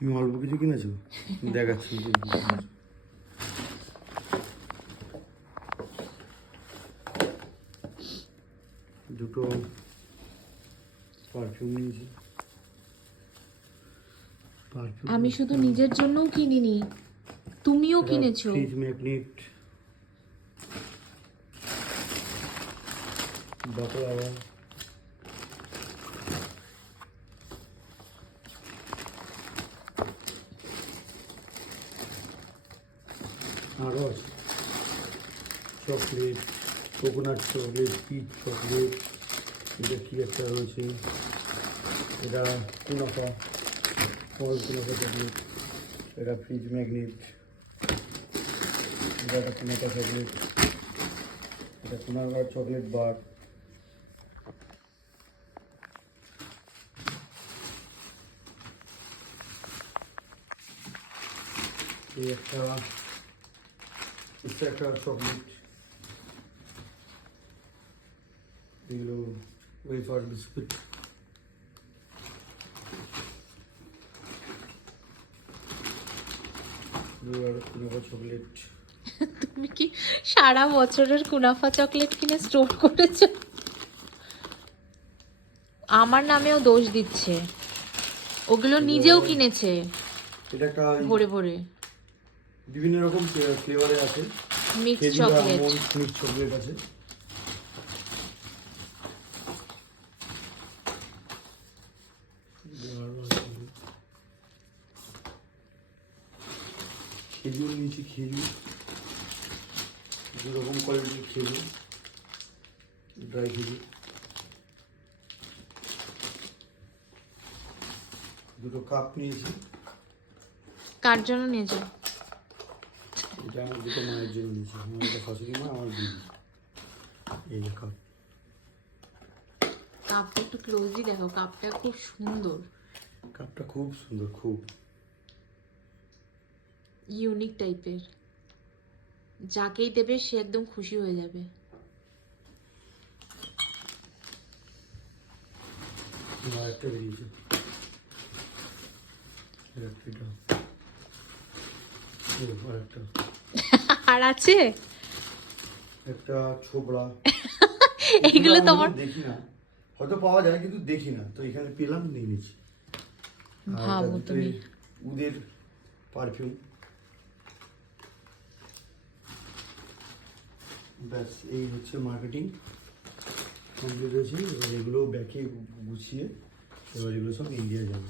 তুমি অল্প কিছু কিনেছো দেখাচ্ছি দুটো পারফিউম নিয়েছি। আমি শুধু নিজের জন্যও কিনিনি, তুমিও কিনেছো। ফ্রিজ ম্যাগনেট, বাকলাওয়া, আরও আছে chocolate, coconut chocolate, peach chocolate, এটা কি একটা রয়েছে, এটা কুনাফা, ফল কুনাফা চকলেট, এটা ফ্রিজ ম্যাগনেট, এটা একটা কুনাফা চকলেট, এটা কুনাফা চকলেট বার, এই একটা চকলেট, এগুলো ওয়েফার বিস্কুট, কুনাফা চকলেট। তুমি কি সারা বছরের কুনাফা চকলেট কিনে স্টোর করেছো? আমার নামেও দোষ দিচ্ছে, ওগুলো নিজেও কিনেছে এটা একটা ভরে ভরে। বিভিন্ন রকম ফ্লেভারে আছে, মিক্স খেজুর চকলেট। আমন্ড মিক্স চকলেট আছে। খেজুর নিচে, খেজুর দু রকম কোয়ালিটির খেজুর, ড্রাই খেজুর, দুটো কাপ নিয়েছি। কার জন্য নিয়েছো? এটা আমার দুটো মায়ের জন্য নিয়েছি, আমার একটা শাশুড়ি মা, আমার দিদি। এই যে কাপ, কাপটা একটু ক্লোজলি দেখো, কাপটা খুব সুন্দর, কাপটা খুব সুন্দর, খুব ইউনিক টাইপের। যাকেই দেবে সে একদম খুশি হয়ে যাবে। একটা বেরিয়েছে, একটা আর আছে একটা ছোবড়া। এগুলো তোমার? দেখি না, হয়তো পাওয়া যায় কিন্তু দেখি না, তো এখানে পেলাম, নিয়ে নিয়েছি। ভাবো তুমি। উদের পারফিউম। ব্যাস, এই হচ্ছে মার্কেটিং কমপ্লিট হয়েছে। এবার এগুলো ব্যাগে গুছিয়ে এবার এগুলো সব ইন্ডিয়া যাবে।